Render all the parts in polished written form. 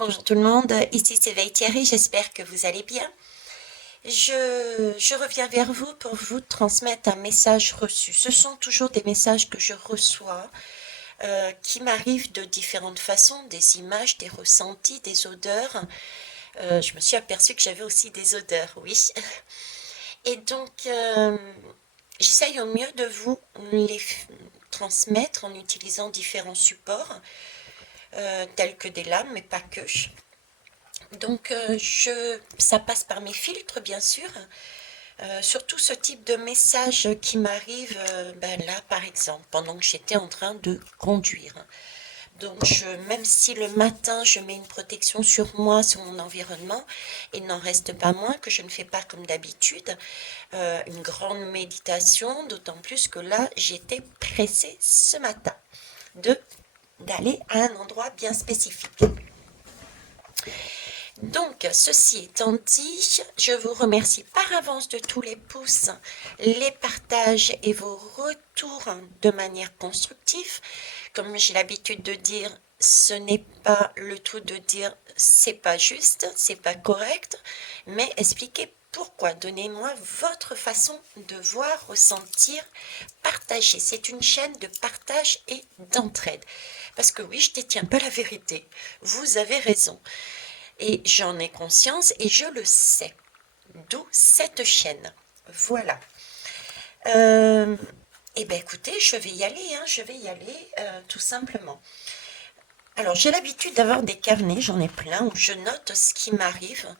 Bonjour tout le monde, ici c'est Veille Thierry, j'espère que vous allez bien. Je reviens vers vous pour vous transmettre un message reçu. Ce sont toujours des messages que je reçois, qui m'arrivent de différentes façons, des images, des ressentis, des odeurs. Je me suis aperçue que j'avais aussi des odeurs, oui. Et donc, j'essaye au mieux de vous les transmettre en utilisant différents supports, tels que des lames, mais pas que. Donc, ça passe par mes filtres, bien sûr. Surtout ce type de message qui m'arrive ben là, par exemple, pendant que j'étais en train de conduire. Donc, même si le matin, je mets une protection sur moi, sur mon environnement, il n'en reste pas moins que je ne fais pas comme d'habitude une grande méditation, d'autant plus que là, j'étais pressée ce matin de d'aller à un endroit bien spécifique. Donc, ceci étant dit, je vous remercie par avance de tous les pouces, les partages et vos retours de manière constructive. Comme j'ai l'habitude de dire, ce n'est pas le tout de dire c'est pas juste, c'est pas correct, mais expliquez pourquoi. Donnez-moi votre façon de voir, ressentir, partager. C'est une chaîne de partage et d'entraide. Parce que oui, je détiens pas la vérité. Vous avez raison. Et j'en ai conscience et je le sais. D'où cette chaîne. Voilà. Eh bien écoutez, je vais y aller, hein, je vais y aller tout simplement. Alors j'ai l'habitude d'avoir des carnets, j'en ai plein, où je note ce qui m'arrive.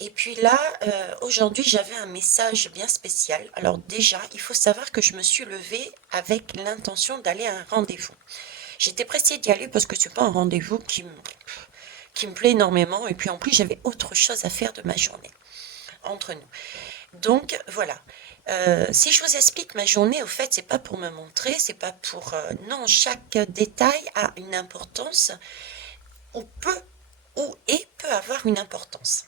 Et puis là, aujourd'hui j'avais un message bien spécial. Alors déjà, il faut savoir que je me suis levée avec l'intention d'aller à un rendez-vous. J'étais pressée d'y aller parce que c'est pas un rendez-vous qui me plaît énormément. Et puis en plus, j'avais autre chose à faire de ma journée, entre nous. Donc voilà. Si je vous explique ma journée, au fait, c'est pas pour me montrer, c'est pas pour. Non, chaque détail a une importance, ou peut, peut avoir une importance.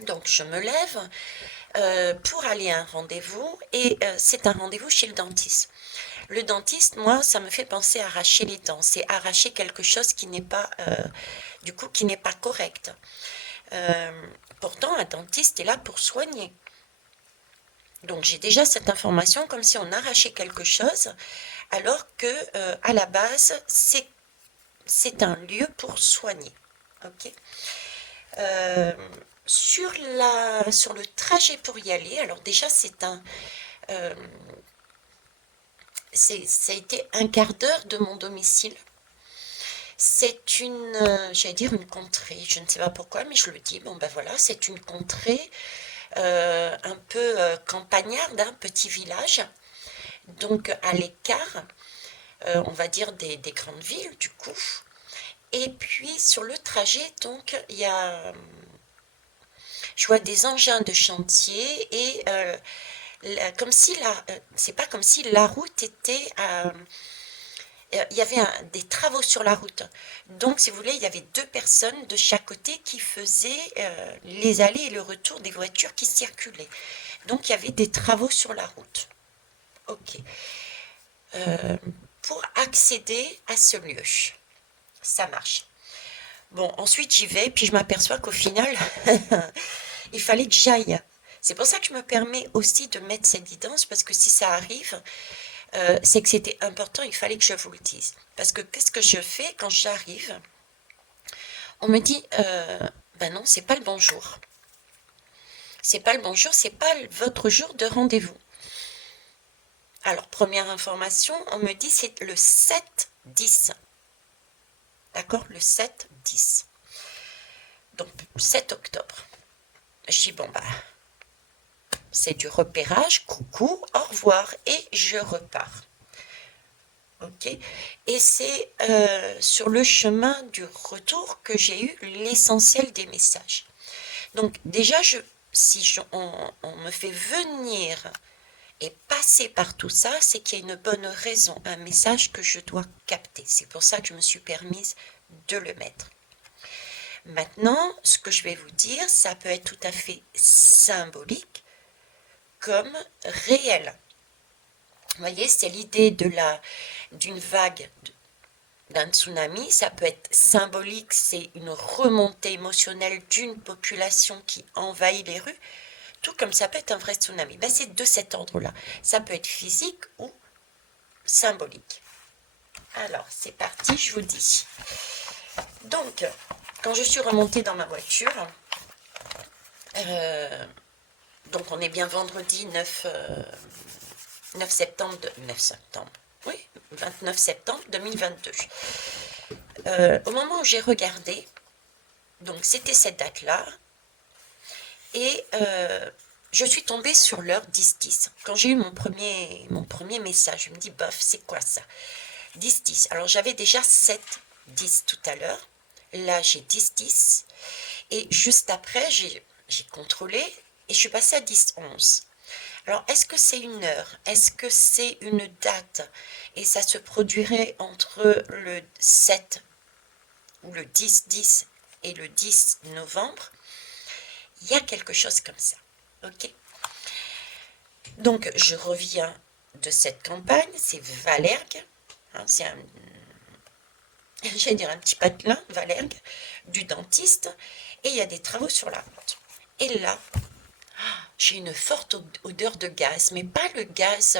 Donc je me lève pour aller à un rendez-vous et c'est un rendez-vous chez le dentiste. Le dentiste, moi, ça me fait penser à arracher les dents. C'est arracher quelque chose qui n'est pas, du coup, qui n'est pas correct. Euh, Pourtant, un dentiste est là pour soigner. Donc j'ai déjà cette information comme si on arrachait quelque chose, alors que à la base c'est un lieu pour soigner. Ok. Euh, sur le trajet pour y aller, alors déjà euh, ça a été un quart d'heure de mon domicile. C'est j'allais dire une contrée, je ne sais pas pourquoi, mais je le dis, bon ben voilà, c'est une contrée un peu campagnarde, un petit village, donc à l'écart, on va dire des grandes villes du coup. Et puis sur le trajet, donc je vois des engins de chantier et comme si c'est pas comme si la route était il y avait des travaux sur la route. Donc, si vous voulez, il y avait deux personnes de chaque côté qui faisaient les allées et le retour des voitures qui circulaient. Donc, il y avait des travaux sur la route. Ok. Euh, pour accéder à ce lieu, ça marche. Bon, ensuite j'y vais, puis je m'aperçois qu'au final, il fallait que j'aille. C'est pour ça que je me permets aussi de mettre cette guidance, parce que si ça arrive, c'est que c'était important, il fallait que je vous le dise. Parce que qu'est-ce que je fais quand j'arrive? On me dit, ben non, c'est pas le bon jour. C'est pas le bon jour, c'est pas votre jour de rendez-vous. Alors, première information, on me dit c'est le 7-10. D'accord? Le 7-10. Donc, 7 octobre. Je dis, bon, bah, c'est du repérage, coucou, au revoir, et je repars. Ok. Et c'est sur le chemin du retour que j'ai eu l'essentiel des messages. Donc déjà, si on me fait venir et passer par tout ça, c'est qu'il y a une bonne raison, un message que je dois capter. C'est pour ça que je me suis permise de le mettre. Maintenant, ce que je vais vous dire, ça peut être tout à fait symbolique comme réel. Vous voyez, c'est l'idée d'une vague d'un tsunami, ça peut être symbolique, c'est une remontée émotionnelle d'une population qui envahit les rues, tout comme ça peut être un vrai tsunami. Ben, c'est de cet ordre-là. Ça peut être physique ou symbolique. Alors, c'est parti, je vous dis. Donc, quand je suis remontée dans ma voiture, donc on est bien vendredi 9 septembre, 9 septembre, oui, 29 septembre 2022. Au moment où j'ai regardé, donc c'était cette date-là, et je suis tombée sur l'heure 10-10. Quand j'ai eu mon premier message, je me dis, bof, c'est quoi ça? 10-10. Alors j'avais déjà 7-10 tout à l'heure. Là, j'ai 10-10. Et juste après, j'ai contrôlé et je suis passée à 10-11. Alors, est-ce que c'est une heure? Est-ce que c'est une date? Et ça se produirait entre le 7 ou le 10-10 et le 10 novembre? Il y a quelque chose comme ça. Ok? Donc, je reviens de cette campagne. C'est Valergue. Hein, c'est un, j'allais dire un petit patelin, Valergue, du dentiste. Et il y a des travaux sur la route. Et là, j'ai une forte odeur de gaz, mais pas le gaz.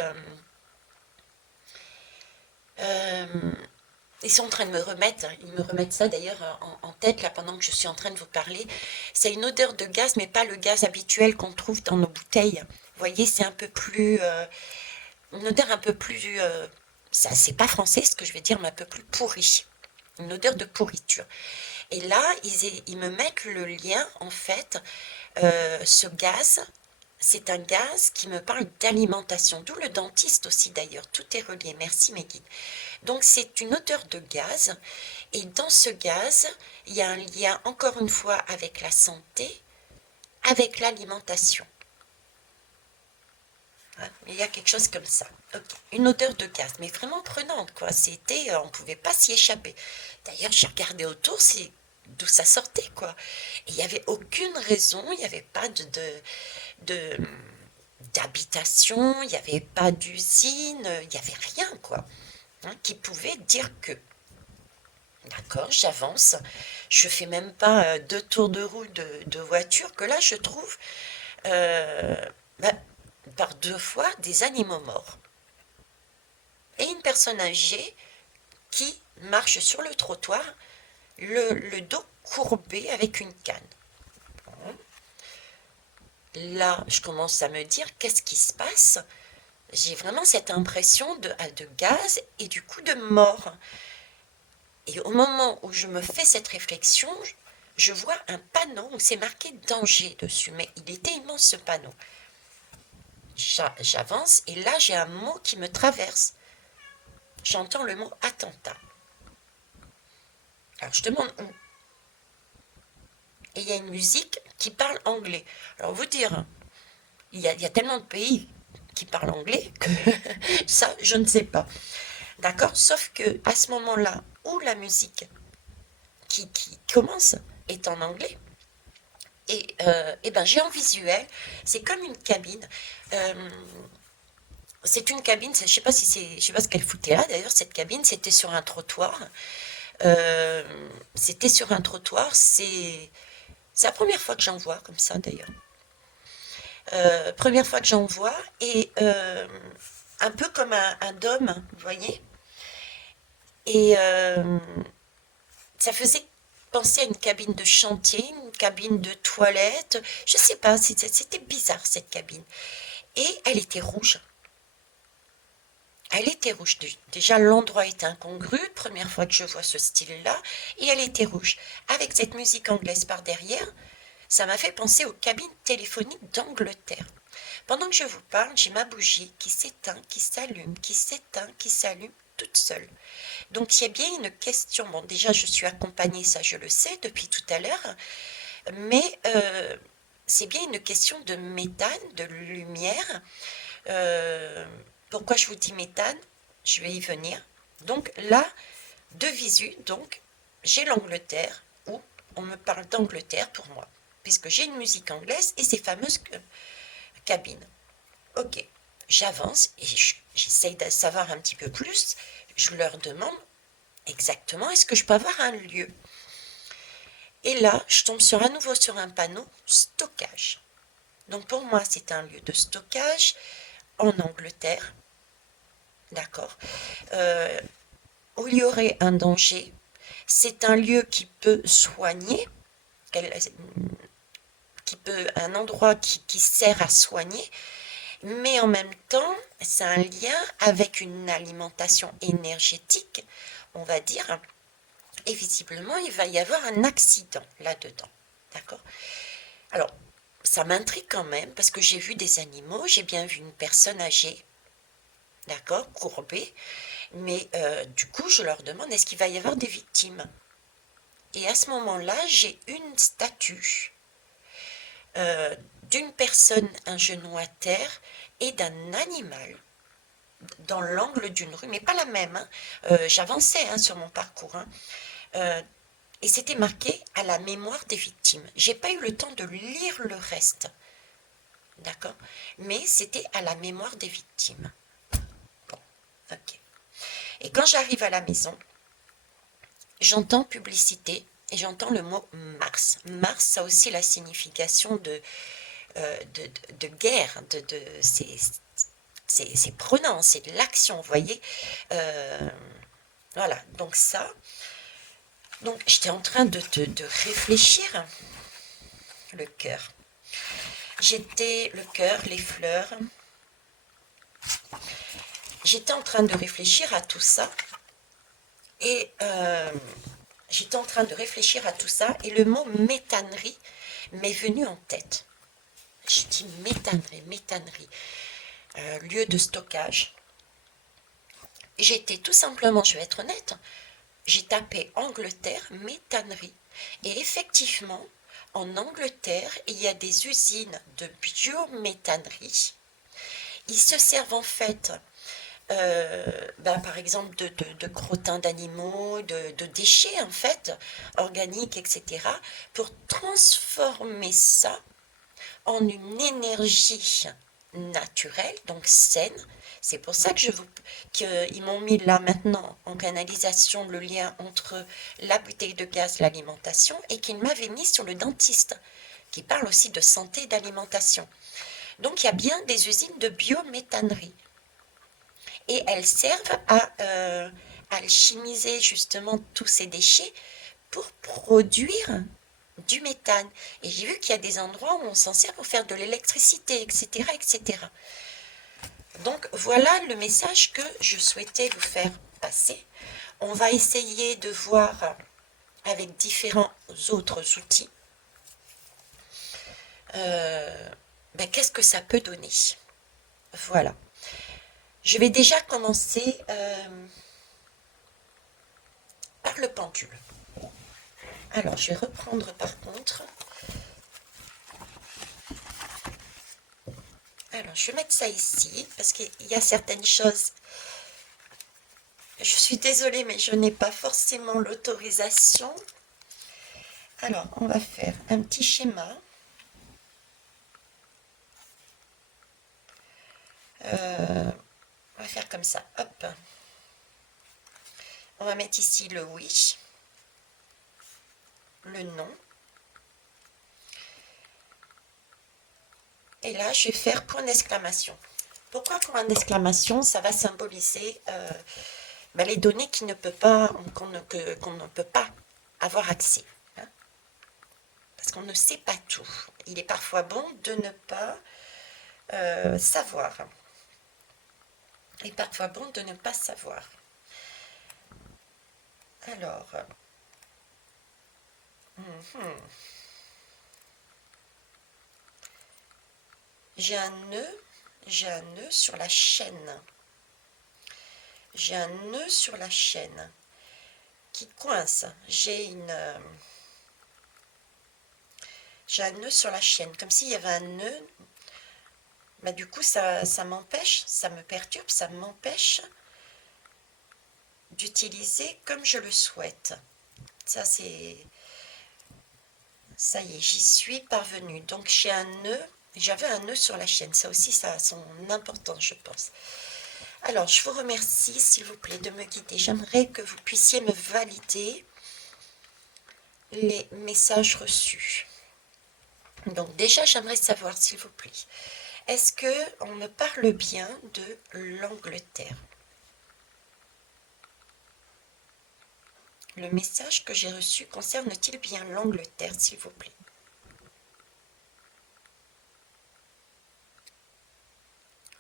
Ils sont en train de me remettre, hein, ils me remettent ça d'ailleurs en tête là pendant que je suis en train de vous parler. C'est une odeur de gaz, mais pas le gaz habituel qu'on trouve dans nos bouteilles. Vous voyez, c'est un peu plus, une odeur un peu plus, ça c'est pas français ce que je vais dire, mais un peu plus pourri. Une odeur de pourriture. Et là, ils me mettent le lien en fait, ce gaz. C'est un gaz qui me parle d'alimentation, d'où le dentiste aussi d'ailleurs. Tout est relié. Merci mes guides. Donc c'est une odeur de gaz. Et dans ce gaz, il y a un lien encore une fois avec la santé, avec l'alimentation. Hein, il y a quelque chose comme ça. Okay. Une odeur de gaz, mais vraiment prenante, quoi. C'était, on ne pouvait pas s'y échapper. D'ailleurs, j'ai regardé autour, c'est d'où ça sortait, quoi. Et il n'y avait aucune raison, il n'y avait pas de d'habitation, il n'y avait pas d'usine, il n'y avait rien, quoi, hein, qui pouvait dire que. D'accord, j'avance, je fais même pas 2 tours de roue de voiture, que là je trouve euh, bah, par 2 fois des animaux morts. Et une personne âgée qui marche sur le trottoir, le dos courbé avec une canne. Là, je commence à me dire, qu'est-ce qui se passe? J'ai vraiment cette impression de gaz et du coup de mort. Et au moment où je me fais cette réflexion, je vois un panneau où c'est marqué danger dessus, mais il était immense ce panneau. J'avance et là j'ai un mot qui me traverse. J'entends le mot attentat. Alors je demande où. Et il y a une musique qui parle anglais. Alors vous dire, il y a tellement de pays qui parlent anglais que ça, je ne sais pas. D'accord? Sauf que à ce moment-là où la musique qui commence est en anglais, et ben j'ai en visuel, c'est comme une cabine. Euh, c'est une cabine, je sais pas si c'est, je sais pas ce qu'elle foutait là. D'ailleurs, cette cabine, c'était sur un trottoir. C'était sur un trottoir. C'est la première fois que j'en vois comme ça d'ailleurs. Première fois que j'en vois et un peu comme un dôme, vous voyez. Et ça faisait penser à une cabine de chantier, une cabine de toilette. Je sais pas, c'était bizarre cette cabine. Et elle était rouge. Elle était rouge. Déjà, l'endroit est incongru, première fois que je vois ce style-là, et elle était rouge. Avec cette musique anglaise par derrière, ça m'a fait penser aux cabines téléphoniques d'Angleterre. Pendant que je vous parle, j'ai ma bougie qui s'éteint, qui s'allume, qui s'éteint, qui s'allume, toute seule. Donc il y a bien une question. Bon, déjà, je suis accompagnée, ça je le sais depuis tout à l'heure, mais c'est bien une question de méthane, de lumière. Euh, Pourquoi je vous dis méthane? Je vais y venir. Donc là, de visu, donc j'ai l'Angleterre, où on me parle d'Angleterre pour moi, puisque j'ai une musique anglaise et ces fameuses cabines. Ok, j'avance et j'essaye de savoir un petit peu plus. Je leur demande, Exactement, est-ce que je peux avoir un lieu? Et là, je tombe à nouveau sur un panneau stockage. Donc pour moi, c'est un lieu de stockage en Angleterre, d'accord, euh, où il y aurait un danger. C'est un lieu qui peut soigner, un endroit qui sert à soigner, mais en même temps, c'est un lien avec une alimentation énergétique, on va dire, et visiblement, il va y avoir un accident là-dedans. D'accord? Alors, ça m'intrigue quand même, parce que j'ai vu des animaux, j'ai bien vu une personne âgée, d'accord, courbée, mais du coup, je leur demande, est-ce qu'il va y avoir des victimes? Et à ce moment-là, j'ai une statue euh, d'une personne, un genou à terre, et d'un animal dans l'angle d'une rue, mais pas la même, hein. J'avançais, hein, sur mon parcours, hein. Euh, et c'était marqué à la mémoire des victimes. J'ai pas eu le temps de lire le reste, d'accord? Mais c'était à la mémoire des victimes. Bon, ok. Et quand j'arrive à la maison, j'entends publicité et j'entends le mot Mars. Mars, ça a aussi la signification de guerre, c'est prenant, c'est de l'action, vous voyez. Euh, voilà, donc ça. Donc j'étais en train de réfléchir, le cœur. J'étais le cœur, les fleurs. J'étais en train de réfléchir à tout ça et j'étais en train de réfléchir à tout ça et le mot méthanerie m'est venu en tête. J'ai dit méthanerie, lieu de stockage. J'étais tout simplement, je vais être honnête, j'ai tapé Angleterre, méthanerie. Et effectivement, en Angleterre, il y a des usines de biométhanerie. Ils se servent en fait, par exemple, de crottins d'animaux, de déchets en fait, organiques, etc., pour transformer ça en une énergie naturelle, donc saine. C'est pour ça qu'ils m'ont mis là maintenant en canalisation le lien entre la bouteille de gaz, l'alimentation, et qu'ils m'avaient mis sur le dentiste, qui parle aussi de santé et d'alimentation. Donc il y a bien des usines de biométhanerie. Et elles servent à alchimiser justement tous ces déchets pour produire du méthane. Et j'ai vu qu'il y a des endroits où on s'en sert pour faire de l'électricité, etc., etc. Donc voilà le message que je souhaitais vous faire passer. On va essayer de voir avec différents autres outils qu'est-ce que ça peut donner. Voilà. Je vais déjà commencer par le pendule. Alors, je vais reprendre par contre. Alors, je vais mettre ça ici parce qu'il y a certaines choses. Je suis désolée, mais je n'ai pas forcément l'autorisation. Alors, on va faire un petit schéma. On va faire comme ça. Hop. On va mettre ici le oui, le non. Et là, je vais faire point d'exclamation. Pourquoi point d'exclamation? Ça va symboliser les données qu'on ne peut pas avoir accès. Hein, parce qu'on ne sait pas tout. Il est parfois bon de ne pas savoir. Il est parfois bon de ne pas savoir. Alors, j'ai un nœud sur la chaîne. J'ai un nœud sur la chaîne qui coince. J'ai un nœud sur la chaîne, comme s'il y avait un nœud. Du coup, ça m'empêche, ça me perturbe, ça m'empêche d'utiliser comme je le souhaite. Ça, ça y est, j'y suis parvenue. Donc, j'avais un nœud sur la chaîne. Ça aussi, ça a son importance, je pense. Alors, je vous remercie, s'il vous plaît, de me guider. J'aimerais que vous puissiez me valider les messages reçus. Donc déjà, j'aimerais savoir, s'il vous plaît, est-ce que on me parle bien de l'Angleterre? Le message que j'ai reçu concerne-t-il bien l'Angleterre, s'il vous plaît?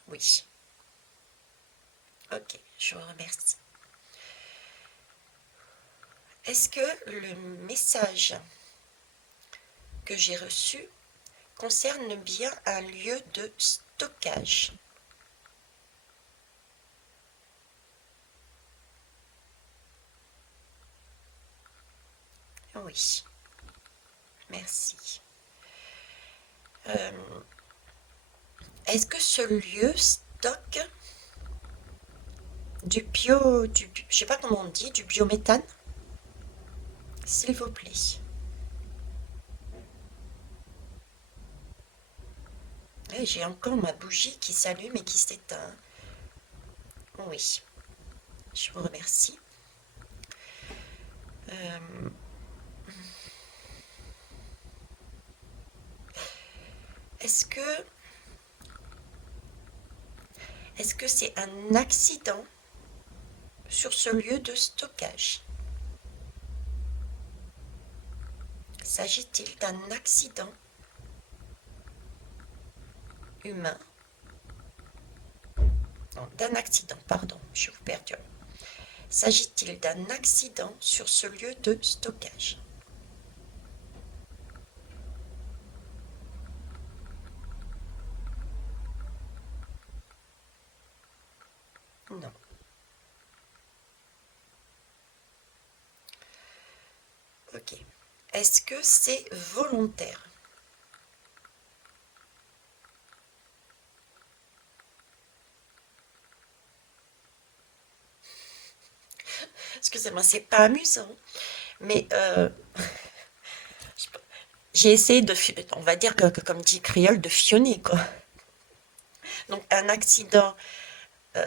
Oui. Ok, je vous remercie. Est-ce que le message que j'ai reçu concerne bien un lieu de stockage? Oui, merci. Euh, Est-ce que ce lieu stocke je sais pas comment on dit, du biométhane, s'il vous plaît? J'ai encore ma bougie qui s'allume et qui s'éteint. Oui, je vous remercie. Euh, est-ce que est-ce que c'est un accident sur ce lieu de stockage? S'agit-il d'un accident humain? Non, d'un accident, pardon, je vous perds. S'agit-il d'un accident sur ce lieu de stockage? Non. Ok. Est-ce que c'est volontaire? Excusez-moi, c'est pas amusant, mais j'ai essayé de, on va dire que, comme dit Créole, de fionner, quoi. Donc un accident,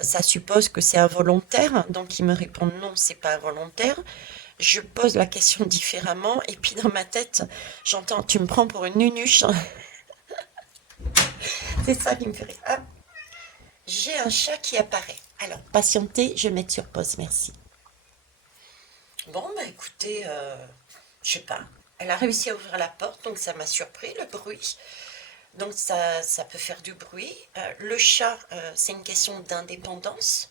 ça suppose que c'est involontaire. Donc il me répond non, c'est pas involontaire. Je pose la question différemment et puis dans ma tête, j'entends, tu me prends pour une nunuche. C'est ça qui me fait rire. Ah, j'ai un chat qui apparaît. Alors, patientez, je vais mettre sur pause, merci. Bon, bah écoutez, je sais pas. Elle a réussi à ouvrir la porte, donc ça m'a surpris, le bruit. Donc ça peut faire du bruit. Le chat, c'est une question d'indépendance.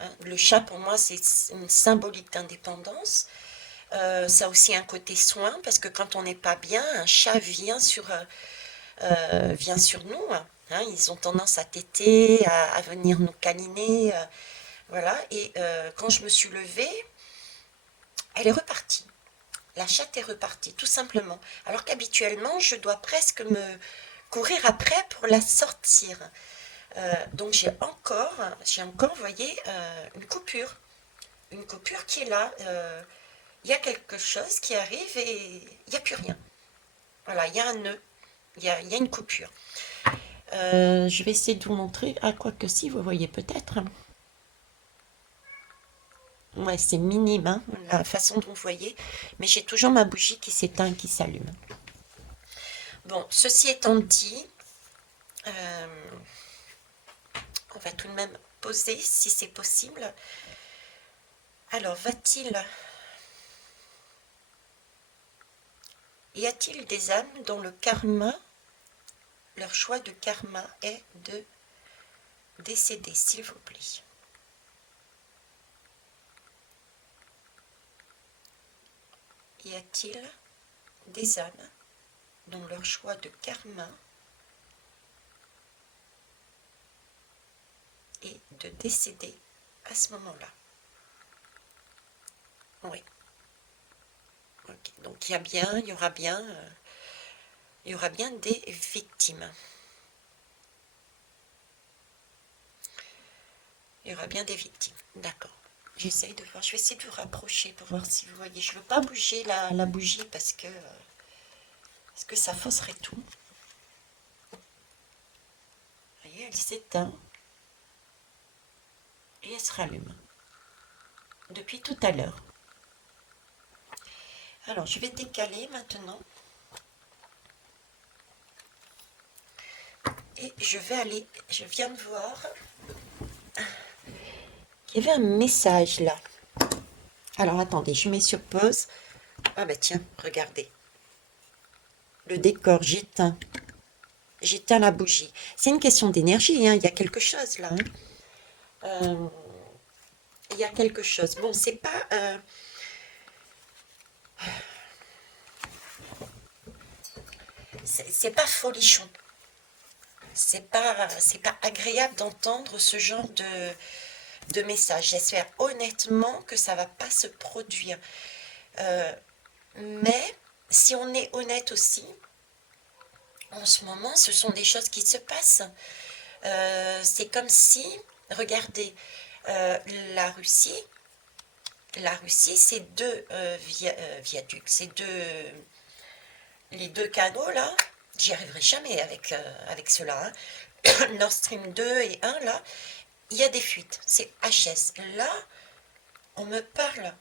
Hein. Le chat, pour moi, c'est une symbolique d'indépendance. Ça a aussi un côté soin, parce que quand on n'est pas bien, un chat vient sur nous. Hein. Ils ont tendance à téter, à venir nous câliner. Voilà. Et quand je me suis levée, elle est repartie. La chatte est repartie, tout simplement. Alors qu'habituellement, je dois presque me courir après pour la sortir. Donc j'ai encore, vous voyez, une coupure qui est là. Il y a quelque chose qui arrive et il n'y a plus rien. Voilà, il y a un nœud, il y a une coupure. Je vais essayer de vous montrer. Ah, quoi que si, vous voyez peut-être. Ouais, c'est minime, hein, la façon dont vous voyez. Mais j'ai toujours ma bougie qui s'éteint et qui s'allume. Bon, ceci étant dit, euh, on va tout de même poser si c'est possible. Alors, y a-t-il des âmes dont le karma, leur choix de karma est de décéder, s'il vous plaît? Y a-t-il des âmes dont leur choix de karma est de décéder à ce moment-là? Oui. Ok. Donc il y aura bien des victimes. Il y aura bien des victimes. D'accord. J'essaye de voir. Je vais essayer de vous rapprocher pour voir si vous voyez. Je ne veux pas bouger la bougie parce que ça fausserait tout. Vous voyez, elle s'éteint. et elle se rallume depuis tout à l'heure. Alors, je vais décaler maintenant. Et je vais aller, je viens de voir qu'il y avait un message là. Alors, attendez, je mets sur pause. Ah bah tiens, regardez. Le décor, j'éteins. J'éteins la bougie. C'est une question d'énergie, hein. Il y a quelque chose là, hein. Euh, il y a quelque chose. Bon, c'est pas folichon. C'est pas agréable d'entendre ce genre de message. J'espère honnêtement que ça va pas se produire. Euh, mais si on est honnête aussi, en ce moment, ce sont des choses qui se passent. C'est comme si, regardez, euh, la Russie, la Russie, c'est deux viaducs, les deux canaux là. J'y arriverai jamais avec cela, hein. Nord Stream 2 et 1 là, il y a des fuites, c'est HS. Là, on me parle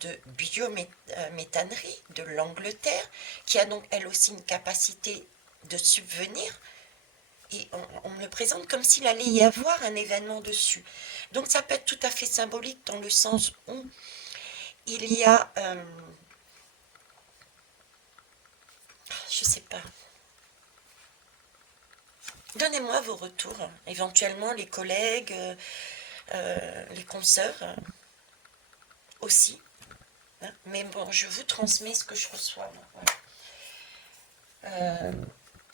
de biométhanerie de l'Angleterre, qui a donc elle aussi une capacité de subvenir, et on me le présente comme s'il allait y avoir un événement dessus. Donc ça peut être tout à fait symbolique dans le sens où il y a, je sais pas, donnez-moi vos retours, éventuellement les collègues, les consoeurs aussi, hein. Mais bon, je vous transmets ce que je reçois, moi. Voilà.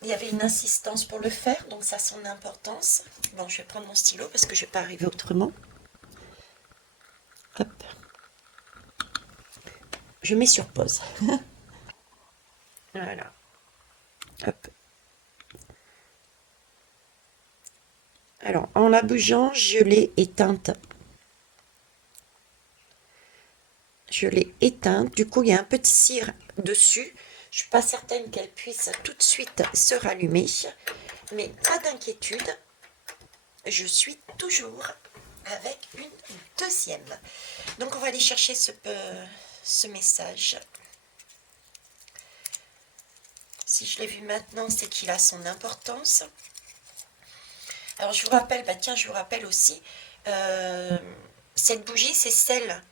Il y avait une insistance pour le faire, donc ça a son importance. Bon, je vais prendre mon stylo parce que je ne vais pas arriver autrement. Hop. Je mets sur pause. Voilà. Hop. Alors, en la bougeant, je l'ai éteinte. Je l'ai éteinte. Du coup, il y a un petit cire dessus. Je ne suis pas certaine qu'elle puisse tout de suite se rallumer. Mais pas d'inquiétude. Je suis toujours avec une deuxième. Donc, on va aller chercher ce message. Si je l'ai vu maintenant, c'est qu'il a son importance. Alors, je vous rappelle, je vous rappelle aussi, cette bougie, c'est celle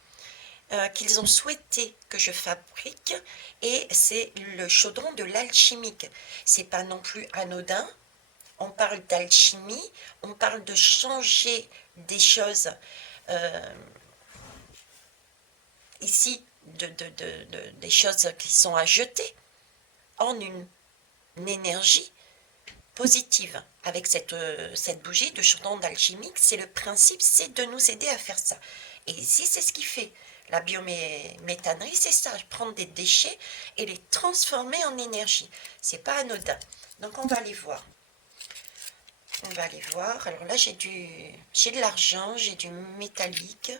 qu'ils ont souhaité que je fabrique, et c'est le chaudron de l'alchimique. C'est pas non plus anodin. On parle d'alchimie, on parle de changer des choses euh, ici, des choses qui sont à jeter en une énergie positive. Avec cette bougie de chaudron d'alchimique, c'est le principe, c'est de nous aider à faire ça. Et ici, c'est ce qui fait la biométhanerie, c'est ça, prendre des déchets et les transformer en énergie. C'est pas anodin. Donc on va aller voir. On va aller voir. Alors là, j'ai de l'argent, j'ai du métallique.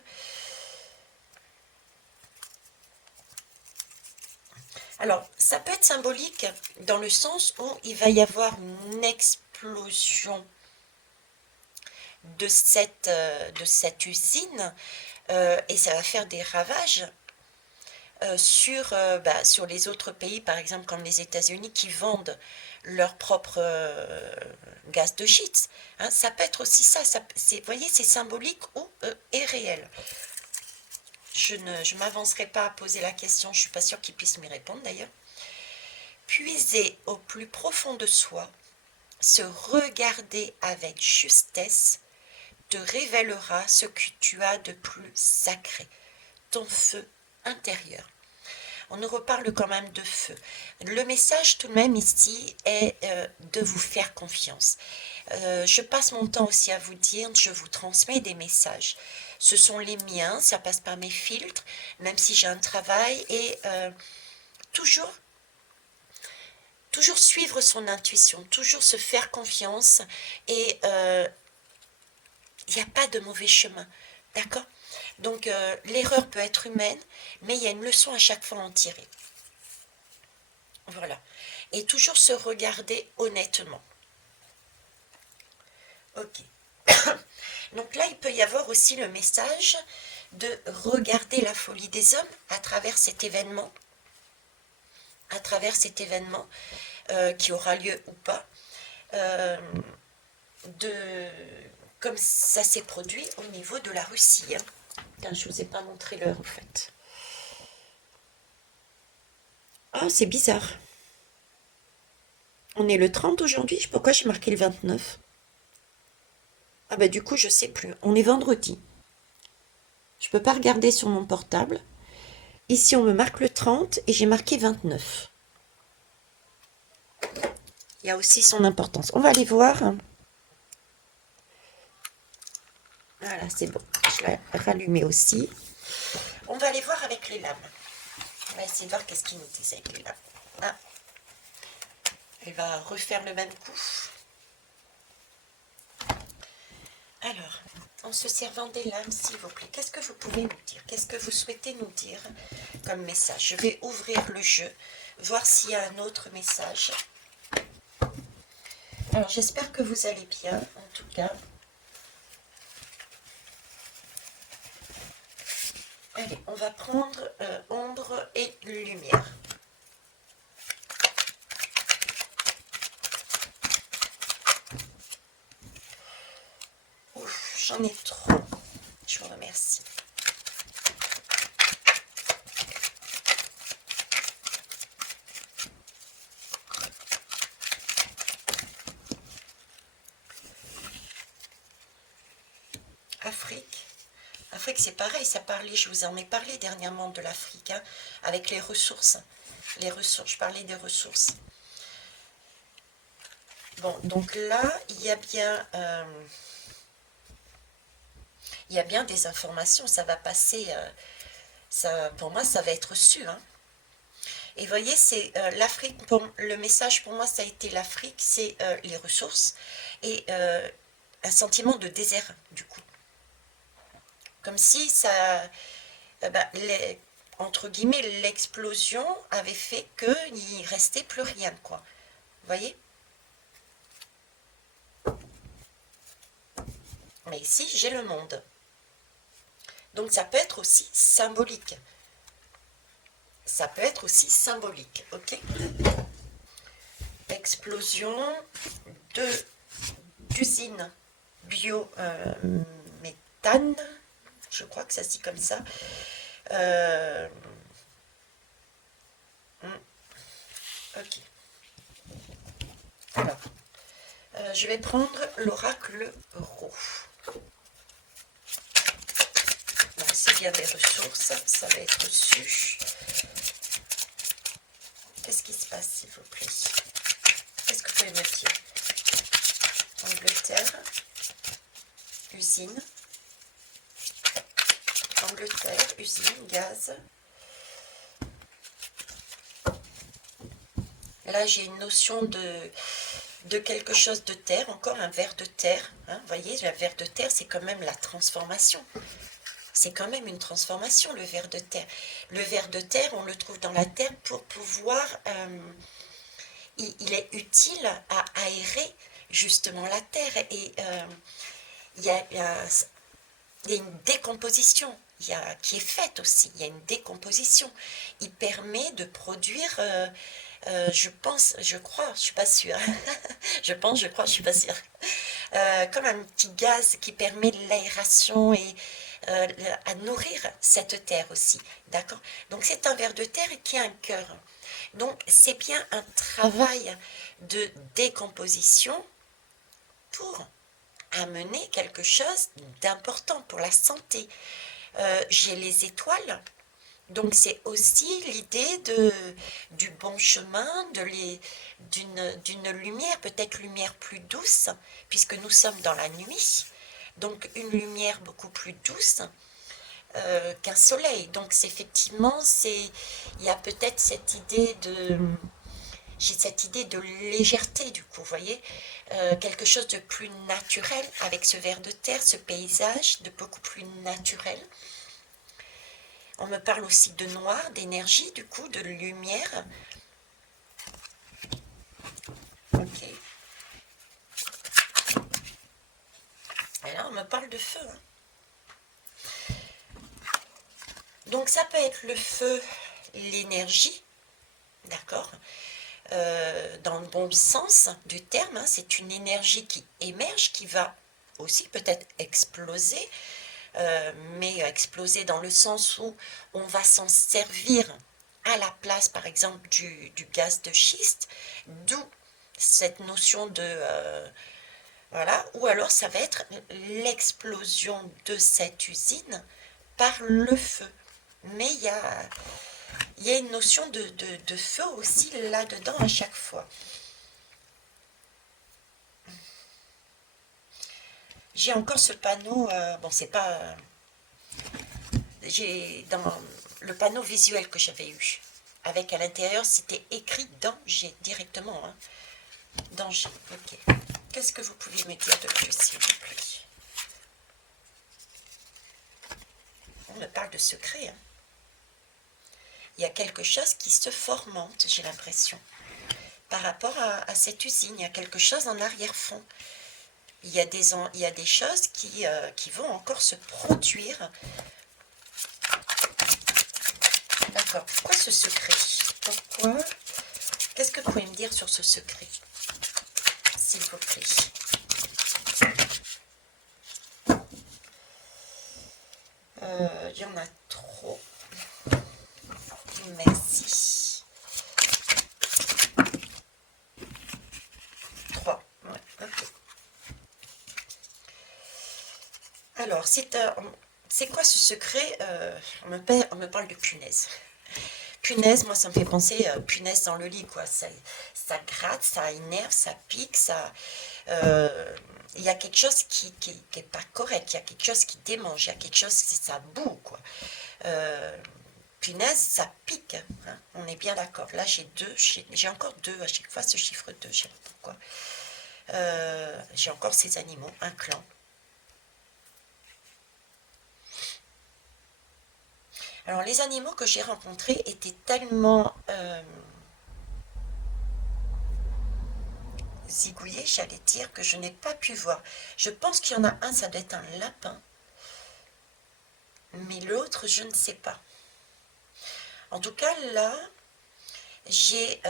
Alors, ça peut être symbolique dans le sens où il va y avoir une explosion de cette usine, et ça va faire des ravages sur les autres pays, par exemple comme les États-Unis, qui vendent leur propre gaz de schiste. Hein. Ça peut être aussi ça. Vous voyez, c'est symbolique ou est réel. Je ne m'avancerai pas à poser la question, je ne suis pas sûre qu'ils puissent m'y répondre d'ailleurs. Puiser au plus profond de soi, se regarder avec justesse, te révélera ce que tu as de plus sacré, ton feu intérieur. On nous reparle quand même de feu. Le message tout de même ici est de vous faire confiance. Je passe mon temps aussi à vous dire, je vous transmets des messages. Ce sont les miens, ça passe par mes filtres, même si j'ai un travail, et toujours suivre son intuition, toujours se faire confiance, et il n'y a pas de mauvais chemin, d'accord? Donc l'erreur peut être humaine, mais il y a une leçon à chaque fois à en tirer. Voilà. Et toujours se regarder honnêtement. Ok. Donc là, il peut y avoir aussi le message de regarder la folie des hommes à travers cet événement, qui aura lieu ou pas, euh, de, comme ça s'est produit au niveau de la Russie. Hein. Putain, je ne vous ai pas montré l'heure en fait. Ah, c'est bizarre. On est le 30 aujourd'hui, pourquoi j'ai marqué le 29? Ah bah du coup, je sais plus. On est vendredi. Je peux pas regarder sur mon portable. Ici, on me marque le 30 et j'ai marqué 29. Il y a aussi son importance. On va aller voir. Voilà, c'est bon. Je l'ai rallumé aussi. On va aller voir avec les lames. On va essayer de voir qu'est-ce qu'ils nous disent avec les lames. Ah, elle va refaire le même coup. Alors, en se servant des lames, s'il vous plaît, qu'est-ce que vous pouvez nous dire? Qu'est-ce que vous souhaitez nous dire comme message? Je vais ouvrir le jeu, voir s'il y a un autre message. Alors, j'espère que vous allez bien, en tout cas. Allez, on va prendre ombre et lumière. Ouf, j'en ai trop. Je vous remercie. Afrique. Afrique, c'est pareil, ça parlait, je vous en ai parlé dernièrement de l'Afrique, hein, avec les ressources. Les ressources, je parlais des ressources. Bon, donc là, il y a bien des informations, ça va passer, pour moi, ça va être su. Hein. Et vous voyez, c'est l'Afrique, le message pour moi, ça a été l'Afrique, c'est les ressources et un sentiment de désert, du coup. Comme si ça, entre guillemets, l'explosion avait fait qu'il ne restait plus rien, quoi. Vous voyez? Mais ici, j'ai le monde. Donc ça peut être aussi symbolique. Ça peut être aussi symbolique, ok? Explosion d'usine biométhane, je crois que ça se dit comme ça. Ok. Alors, je vais prendre l'oracle Ro. Donc, s'il y a des ressources, ça va être reçu. Qu'est-ce qui se passe, s'il vous plaît? Qu'est-ce que vous pouvez me dire? Angleterre, usine. Angleterre, usine, gaz. Là, j'ai une notion de quelque chose de terre, encore un ver de terre. Hein, vous voyez, le ver de terre, c'est quand même la transformation. C'est quand même une transformation, le ver de terre. Le ver de terre, on le trouve dans la terre pour pouvoir... il est utile à aérer justement la terre. Et il y a une décomposition qui est faite aussi. Il y a une décomposition. Il permet de produire... je crois, je suis pas sûre. Je pense, je crois, je suis pas sûre. Comme un petit gaz qui permet l'aération et à nourrir cette terre aussi. D'accord? Donc c'est un ver de terre qui a un cœur. Donc c'est bien un travail de décomposition pour amener quelque chose d'important pour la santé. J'ai les étoiles. Donc c'est aussi l'idée du bon chemin, d'une lumière, peut-être lumière plus douce, puisque nous sommes dans la nuit. Donc une lumière beaucoup plus douce qu'un soleil. Donc effectivement, il y a peut-être j'ai cette idée de légèreté du coup, vous voyez, quelque chose de plus naturel avec ce ver de terre, ce paysage de beaucoup plus naturel. On me parle aussi de noir, d'énergie, du coup, de lumière. Ok. on me parle de feu. Hein. Donc ça peut être le feu, l'énergie, d'accord, dans le bon sens du terme, hein, c'est une énergie qui émerge, qui va aussi peut-être exploser, mais exploser dans le sens où on va s'en servir à la place, par exemple, du gaz de schiste, d'où cette notion de... voilà, ou alors ça va être l'explosion de cette usine par le feu. Mais il y a une notion de feu aussi là-dedans à chaque fois. J'ai encore ce panneau, bon c'est pas... j'ai dans le panneau visuel que j'avais eu, avec à l'intérieur c'était écrit danger directement, hein. Danger, ok. Qu'est-ce que vous pouvez me dire de plus, s'il vous plaît? On me parle de secret, hein. Il y a quelque chose qui se fomente, j'ai l'impression. Par rapport à cette usine, il y a quelque chose en arrière-fond. Il y a des choses qui vont encore se produire. D'accord. Pourquoi ce secret? Pourquoi? Qu'est-ce que vous pouvez me dire sur ce secret, s'il vous plaît? Il y en a trop. Merci. 3. Ouais, ok. Alors, c'est quoi ce secret? On me parle de punaise. Punaise, moi, ça me fait penser punaise dans le lit, quoi. Ça gratte, ça énerve, ça pique, ça... il y a quelque chose qui est pas correct, il y a quelque chose qui démange, il y a quelque chose, ça boue, quoi. Punaise, ça pique, hein, on est bien d'accord. Là, j'ai encore 2 à chaque fois, ce chiffre 2, je sais pas pourquoi. J'ai encore ces animaux, un clan. Alors, les animaux que j'ai rencontrés étaient tellement zigouillés, j'allais dire, que je n'ai pas pu voir. Je pense qu'il y en a un, ça doit être un lapin, mais l'autre, je ne sais pas. En tout cas, là, j'ai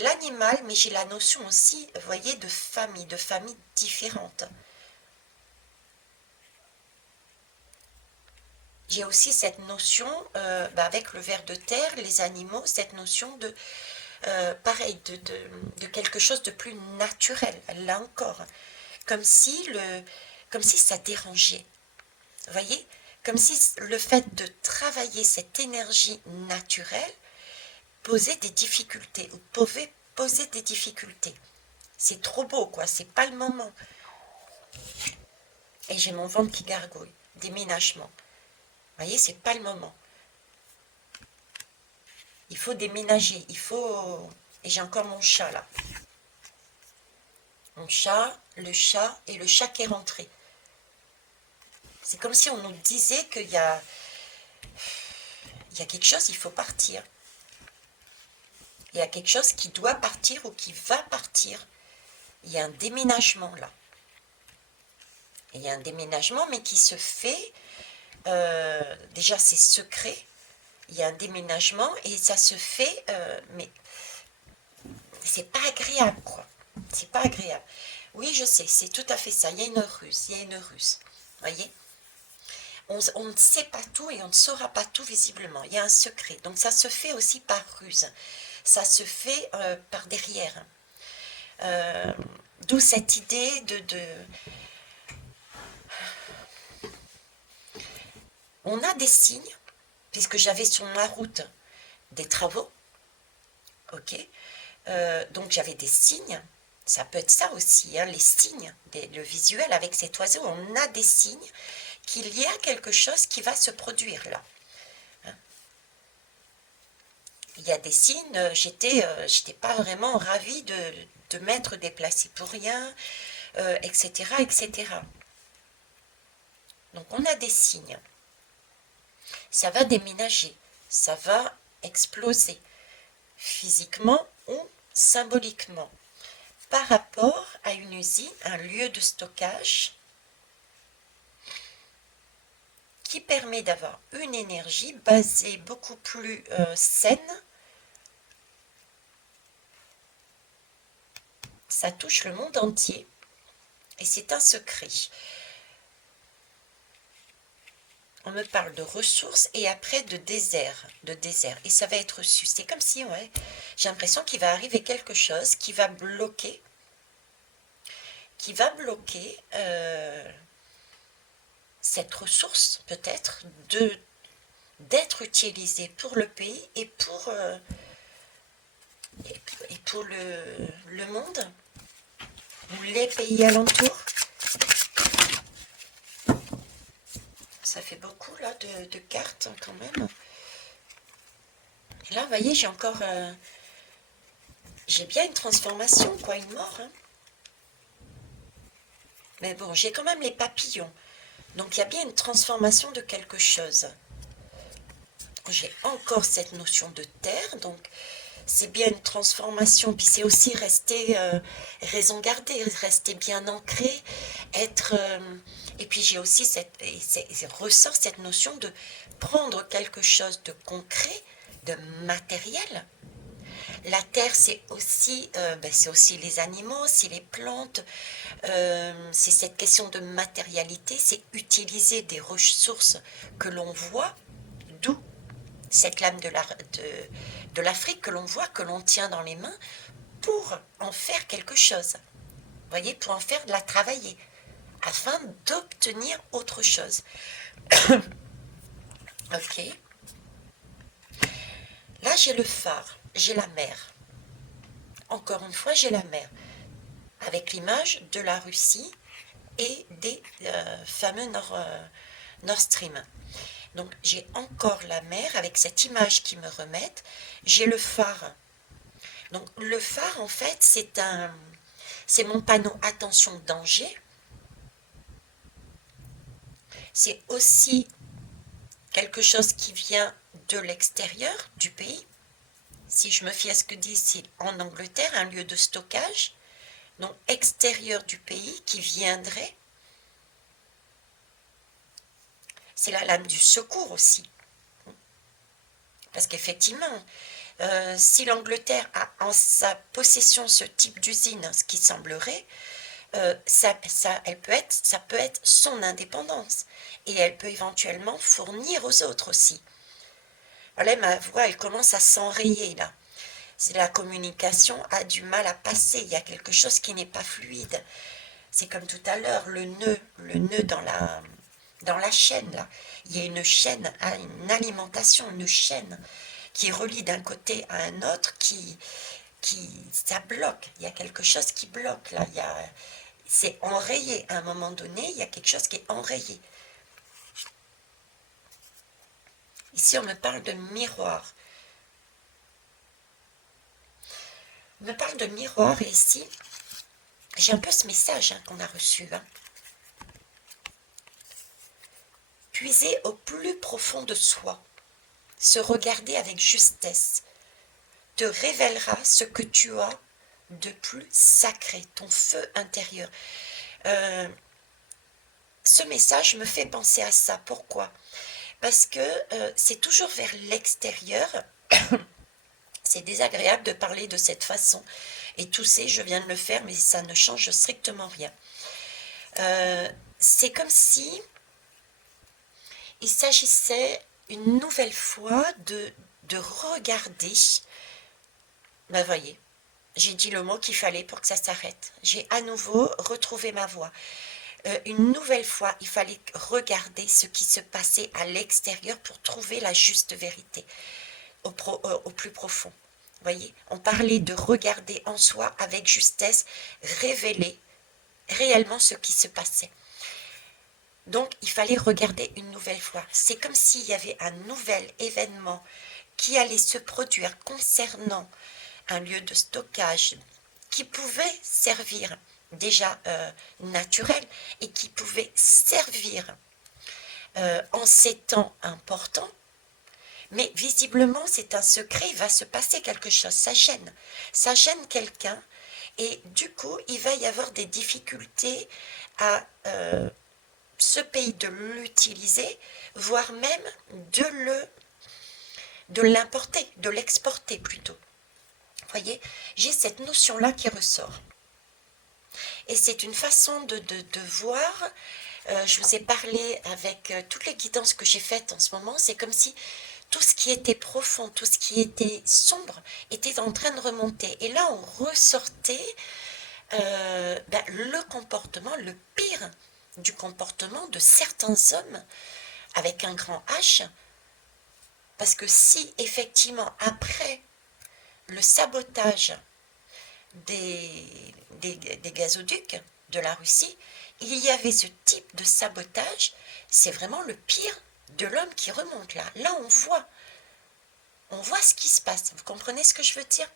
l'animal, mais j'ai la notion aussi, vous voyez, de famille différente. J'ai aussi cette notion, avec le ver de terre, les animaux, cette notion de, pareil, de quelque chose de plus naturel, là encore. Comme si, comme si ça dérangeait. Vous voyez? Comme si le fait de travailler cette énergie naturelle posait des difficultés, ou pouvait poser des difficultés. C'est trop beau, quoi, c'est pas le moment. Et j'ai mon ventre qui gargouille. Déménagement. Vous voyez, c'est pas le moment. Il faut déménager, il faut... Et j'ai encore mon chat, là. Mon chat, le chat et le chat qui est rentré. C'est comme si on nous disait qu'il y a quelque chose, il faut partir. Il y a quelque chose qui doit partir ou qui va partir. Il y a un déménagement, là. Il y a un déménagement, mais qui se fait... déjà, c'est secret. Il y a un déménagement et ça se fait... mais c'est pas agréable, quoi. C'est pas agréable. Oui, je sais, c'est tout à fait ça. Il y a une ruse, il y a une ruse. Voyez, on ne sait pas tout et on ne saura pas tout visiblement. Il y a un secret. Donc ça se fait aussi par ruse. Ça se fait par derrière. D'où cette idée de... On a des signes, puisque j'avais sur ma route des travaux. Ok. Donc j'avais des signes. Ça peut être ça aussi, hein, les signes, le visuel avec cet oiseau. On a des signes qu'il y a quelque chose qui va se produire là. Hein. Il y a des signes, j'étais pas vraiment ravie de m'être déplacée pour rien, etc., etc. Donc on a des signes. Ça va déménager, ça va exploser, physiquement ou symboliquement, par rapport à une usine, un lieu de stockage, qui permet d'avoir une énergie basée beaucoup plus saine. Ça touche le monde entier et c'est un secret. On me parle de ressources et après de désert, et ça va être reçu. C'est comme si, ouais, j'ai l'impression qu'il va arriver quelque chose qui va bloquer, cette ressource peut-être d'être utilisée pour le pays et pour le monde ou les pays alentours. Ça fait beaucoup là de cartes quand même. Et là, vous voyez, j'ai encore... j'ai bien une transformation, quoi, une mort. Hein. Mais bon, j'ai quand même les papillons. Donc il y a bien une transformation de quelque chose. J'ai encore cette notion de terre, donc c'est bien une transformation. Puis c'est aussi rester raison gardée, rester bien ancré, être... et puis j'ai aussi ressort cette notion de prendre quelque chose de concret, de matériel. La terre, c'est aussi les animaux, c'est les plantes, c'est cette question de matérialité, c'est utiliser des ressources que l'on voit, d'où cette lame de l'Afrique que l'on voit, que l'on tient dans les mains, pour en faire quelque chose. Vous voyez, pour en faire de la travailler, afin d'obtenir autre chose. Ok. Là, j'ai le phare, j'ai la mer. Encore une fois, j'ai la mer. Avec l'image de la Russie et des fameux Nord Stream. Donc j'ai encore la mer avec cette image qui me remettent. J'ai le phare. Donc le phare, en fait, c'est mon panneau attention danger. C'est aussi quelque chose qui vient de l'extérieur du pays. Si je me fie à ce que dit ici en Angleterre, un lieu de stockage, donc extérieur du pays qui viendrait. C'est la lame du secours aussi. Parce qu'effectivement, si l'Angleterre a en sa possession ce type d'usine, ce qui semblerait, ça peut être son indépendance. Et elle peut éventuellement fournir aux autres aussi. Là, ma voix, elle commence à s'enrayer là. La communication a du mal à passer. Il y a quelque chose qui n'est pas fluide. C'est comme tout à l'heure, le nœud dans la chaîne là. Il y a une chaîne, une alimentation, une chaîne qui relie d'un côté à un autre, ça bloque. Il y a quelque chose qui bloque là. C'est enrayé. À un moment donné, il y a quelque chose qui est enrayé. Ici, on me parle de miroir. On me parle de miroir et ici, j'ai un peu ce message qu'on a reçu. Puiser au plus profond de soi, se regarder avec justesse, te révélera ce que tu as de plus sacré, ton feu intérieur. Ce message me fait penser à ça. Pourquoi ? Parce que c'est toujours vers l'extérieur. C'est désagréable de parler de cette façon. Et tu sais, je viens de le faire, mais ça ne change strictement rien. C'est comme si il s'agissait une nouvelle fois de regarder. Ben voyez, j'ai dit le mot qu'il fallait pour que ça s'arrête. J'ai à nouveau retrouvé ma voix. Une nouvelle fois, il fallait regarder ce qui se passait à l'extérieur pour trouver la juste vérité au plus profond. Voyez, on parlait de regarder en soi avec justesse, révéler réellement ce qui se passait. Donc, il fallait regarder une nouvelle fois. C'est comme s'il y avait un nouvel événement qui allait se produire concernant un lieu de stockage qui pouvait servir déjà naturel et qui pouvait servir en ces temps importants. Mais visiblement, c'est un secret, il va se passer quelque chose, ça gêne quelqu'un, et du coup, il va y avoir des difficultés à ce pays de l'utiliser, voire même de l'importer, de l'exporter plutôt. Vous voyez, j'ai cette notion-là qui ressort. Et c'est une façon de voir. Je vous ai parlé avec toutes les guidances que j'ai faites en ce moment, c'est comme si tout ce qui était profond, tout ce qui était sombre était en train de remonter. Et là, on ressortait le comportement, le pire du comportement de certains hommes avec un grand H. Parce que si effectivement, après le sabotage des gazoducs de la Russie, il y avait ce type de sabotage, c'est vraiment le pire de l'homme qui remonte là. Là, on voit ce qui se passe. Vous comprenez ce que je veux dire?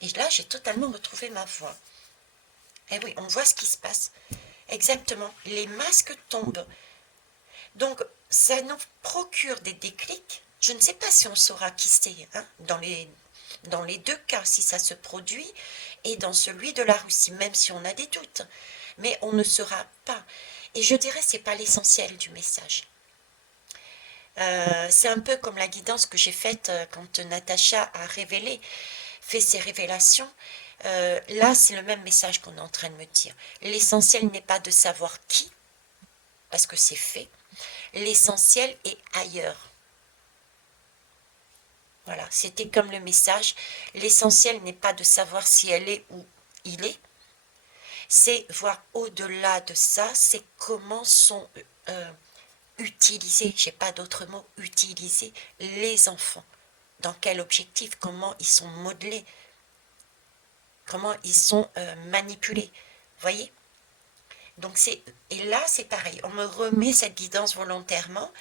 Et là, j'ai totalement retrouvé ma voix. Et oui, on voit ce qui se passe. Exactement. Les masques tombent. Donc, ça nous procure des déclics. Je ne sais pas si on saura qui c'est, hein, dans les deux cas, si ça se produit, et dans celui de la Russie, même si on a des doutes. Mais on ne saura pas. Et je dirais, c'est pas l'essentiel du message. C'est un peu comme la guidance que j'ai faite quand Natacha a fait ses révélations. Là, c'est le même message qu'on est en train de me dire. L'essentiel n'est pas de savoir qui, parce que c'est fait. L'essentiel est ailleurs. Voilà, c'était comme le message. L'essentiel n'est pas de savoir si elle est ou il est. C'est voir au-delà de ça, c'est comment sont utilisés, j'ai pas d'autre mot, utilisés les enfants. Dans quel objectif, comment ils sont modelés, comment ils sont manipulés. Vous voyez? Donc et là c'est pareil, on me remet cette guidance volontairement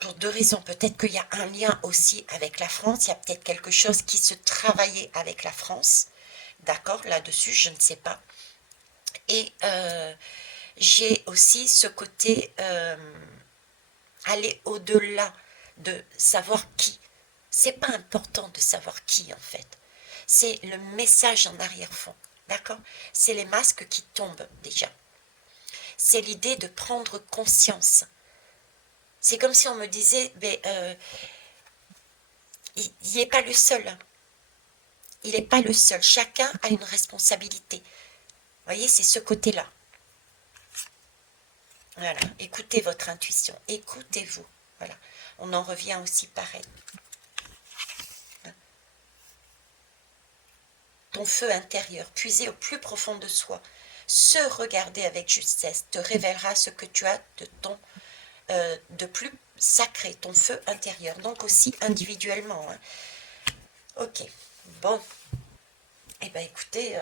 pour deux raisons. Peut-être qu'il y a un lien aussi avec la France, il y a peut-être quelque chose qui se travaillait avec la France. D'accord, là-dessus, je ne sais pas. Et j'ai aussi ce côté aller au-delà de savoir qui. C'est pas important de savoir qui en fait. C'est le message en arrière-fond. D'accord? C'est les masques qui tombent déjà. C'est l'idée de prendre conscience. C'est comme si on me disait, il n'est pas le seul. Il n'est pas le seul. Chacun a une responsabilité. Vous voyez, c'est ce côté-là. Voilà, écoutez votre intuition, écoutez-vous. Voilà, on en revient aussi pareil. Ton feu intérieur, puisé au plus profond de soi, se regarder avec justesse, te révélera ce que tu as de plus sacré, ton feu intérieur, donc aussi individuellement. Hein. Ok, bon. Eh bien écoutez,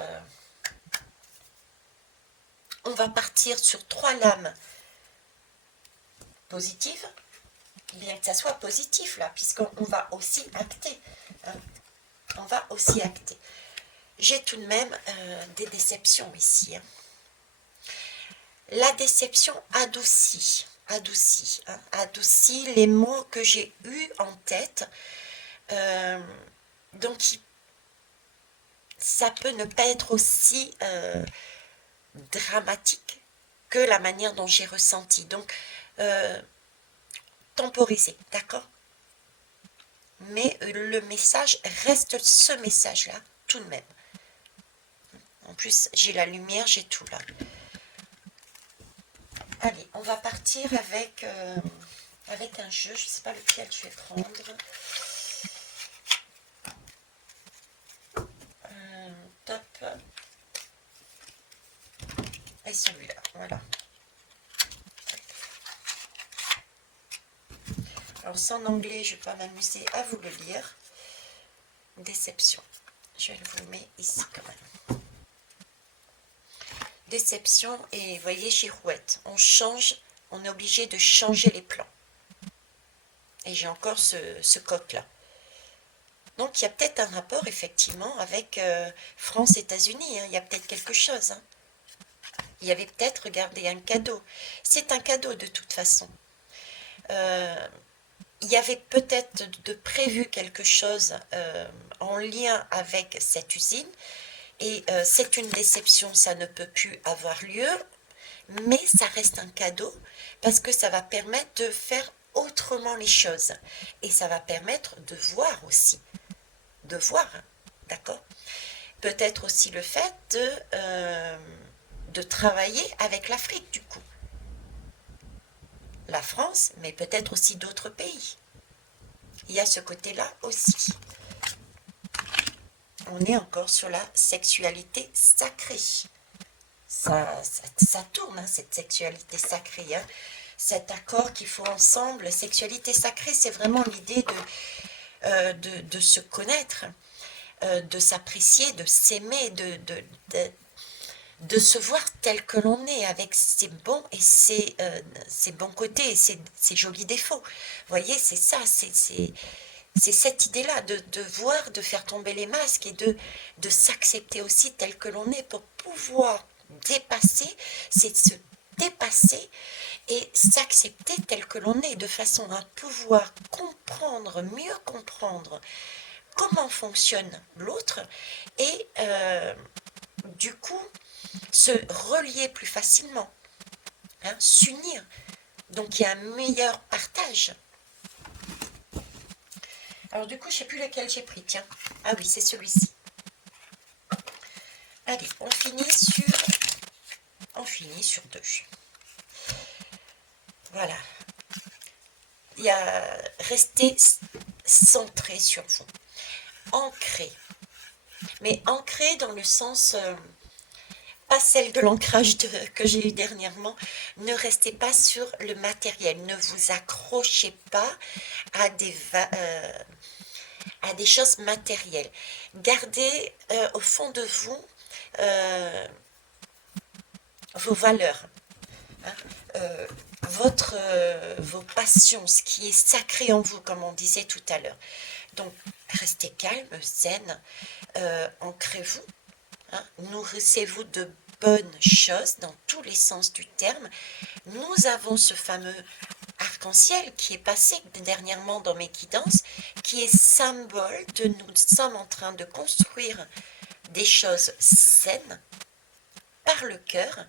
on va partir sur 3 lames positives, bien que ça soit positif là, puisqu'on va aussi acter. Hein. On va aussi acter. J'ai tout de même des déceptions ici. Hein. La déception adoucit les mots que j'ai eus en tête. Donc, ça peut ne pas être aussi dramatique que la manière dont j'ai ressenti. Donc, temporiser, d'accord? Mais le message reste ce message-là, tout de même. En plus, j'ai la lumière, j'ai tout là. Allez, on va partir avec un jeu. Je ne sais pas lequel je vais prendre. Top. Et celui-là, voilà. Alors, c'est en anglais, je ne vais pas m'amuser à vous le lire. Déception. Je vous le mets ici quand même. Déception, et vous voyez, girouette. On est obligé de changer les plans. Et j'ai encore ce coq-là. Donc, il y a peut-être un rapport, effectivement, avec France-États-Unis. Hein. Il y a peut-être quelque chose. Hein. Il y avait peut-être, regardez, un cadeau. C'est un cadeau, de toute façon. Il y avait peut-être de prévu quelque chose en lien avec cette usine. Et c'est une déception, ça ne peut plus avoir lieu. mais ça reste un cadeau parce que ça va permettre de faire autrement les choses. Et ça va permettre de voir aussi, de voir, hein, d'accord? Peut-être aussi le fait de travailler avec l'Afrique, du coup. La France, mais peut-être aussi d'autres pays. Il y a ce côté-là aussi. On est encore sur la sexualité sacrée. Ça tourne, hein, cette sexualité sacrée. Hein. Cet accord qu'il faut ensemble, sexualité sacrée, c'est vraiment l'idée de se connaître, de s'apprécier, de s'aimer, de se voir tel que l'on est, avec ses bons et ses bons côtés et ses jolis défauts. Vous voyez, c'est ça, c'est cette idée-là de voir, de faire tomber les masques et de s'accepter aussi tel que l'on est pour pouvoir dépasser, c'est de se dépasser et s'accepter tel que l'on est de façon à pouvoir comprendre, mieux comprendre comment fonctionne l'autre et du coup se relier plus facilement, hein, s'unir. Donc il y a un meilleur partage. Alors du coup, je ne sais plus lequel j'ai pris, tiens. Ah oui, c'est celui-ci. Allez, on finit sur 2. Voilà. Il y a rester centré sur vous. Ancré. Mais ancré dans le sens, pas celle de l'ancrage que j'ai eu dernièrement. Ne restez pas sur le matériel. Ne vous accrochez pas à des choses matérielles. Gardez au fond de vous vos valeurs, hein, vos passions, ce qui est sacré en vous, comme on disait tout à l'heure. Donc, restez calme, zen, ancrez-vous, hein, nourrissez-vous de bonnes choses dans tous les sens du terme. Nous avons ce fameux arc-en-ciel qui est passé dernièrement dans mes guidances, qui est symbole de nous sommes en train de construire des choses saines par le cœur,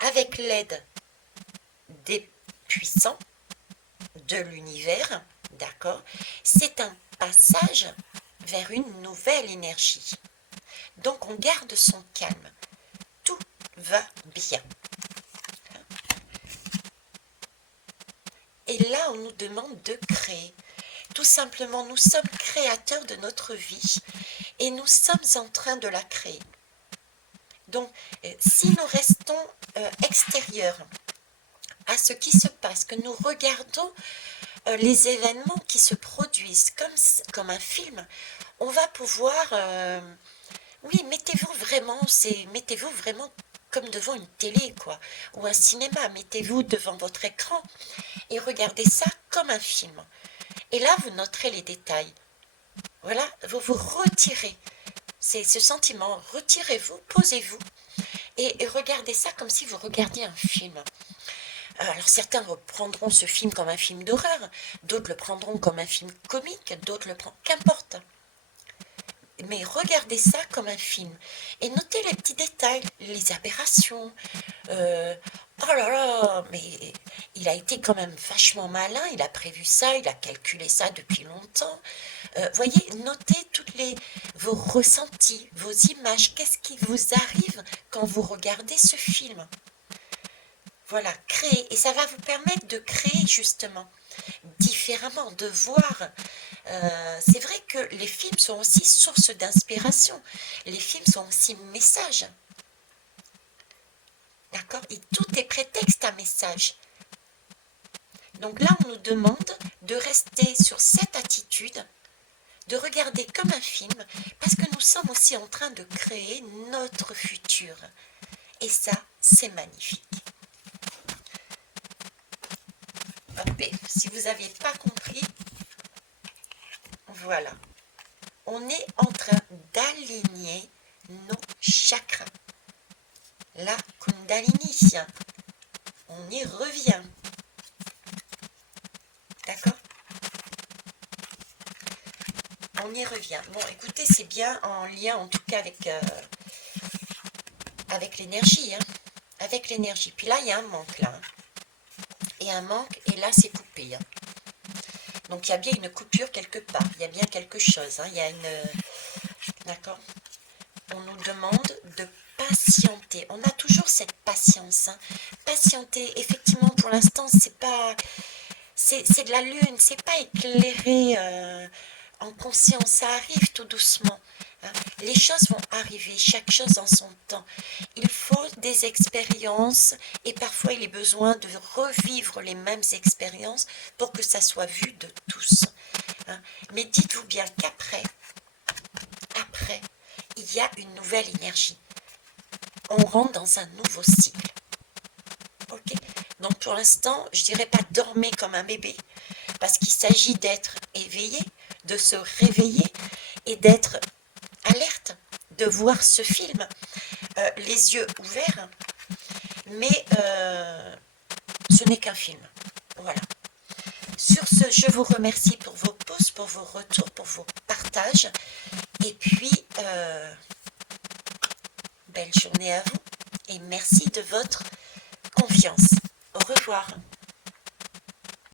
avec l'aide des puissants de l'univers, d'accord? C'est un passage vers une nouvelle énergie. Donc on garde son calme. Tout va bien. Et là, on nous demande de créer. Tout simplement, nous sommes créateurs de notre vie et nous sommes en train de la créer. Donc, si nous restons extérieurs à ce qui se passe, que nous regardons les événements qui se produisent comme un film, on va pouvoir... oui, mettez-vous vraiment comme devant une télé, quoi, ou un cinéma. Mettez-vous devant votre écran et regardez ça comme un film. Et là, vous noterez les détails. Voilà, vous vous retirez. C'est ce sentiment, retirez-vous, posez-vous et regardez ça comme si vous regardiez un film. Alors certains prendront ce film comme un film d'horreur, d'autres le prendront comme un film comique, d'autres le prendront... Qu'importe. Mais regardez ça comme un film. Et notez les petits détails, les aberrations. Oh là là, mais il a été quand même vachement malin, il a prévu ça, il a calculé ça depuis longtemps. Voyez, notez vos ressentis, vos images, qu'est-ce qui vous arrive quand vous regardez ce film. Voilà, créer. Et ça va vous permettre de créer justement différemment, de voir. C'est vrai que les films sont aussi source d'inspiration. Les films sont aussi messages. D'accord? Et tout est prétexte à message. Donc là, on nous demande de rester sur cette attitude, de regarder comme un film, parce que nous sommes aussi en train de créer notre futur. Et ça, c'est magnifique. Et si vous n'aviez pas compris, voilà. On est en train d'aligner nos chakras. La Kundalini, on y revient. D'accord? On y revient. Bon, écoutez, c'est bien en lien, en tout cas, avec l'énergie. Hein. avec l'énergie. Puis là, il y a un manque là. Hein. Et un manque, et là, c'est coupé. Hein. Donc, il y a bien une coupure quelque part. Il y a bien quelque chose. Hein. Il y a une... D'accord? On nous demande de patienter. On a toujours cette patience. Hein. Patienter, effectivement, pour l'instant, c'est pas... C'est de la lune, c'est pas éclairé en conscience. Ça arrive tout doucement. Hein. Les choses vont arriver, chaque chose en son temps. Il faut des expériences et parfois il est besoin de revivre les mêmes expériences pour que ça soit vu de tous. Hein. Mais dites-vous bien qu'après, il y a une nouvelle énergie. On rentre dans un nouveau cycle. Ok. Donc pour l'instant, je dirais pas dormez comme un bébé, parce qu'il s'agit d'être éveillé, de se réveiller et d'être alerte, de voir ce film, les yeux ouverts, mais ce n'est qu'un film. Voilà. Sur ce, je vous remercie pour vos pouces, pour vos retours, pour vos partages, et puis belle journée à vous, et merci de votre confiance. Au revoir.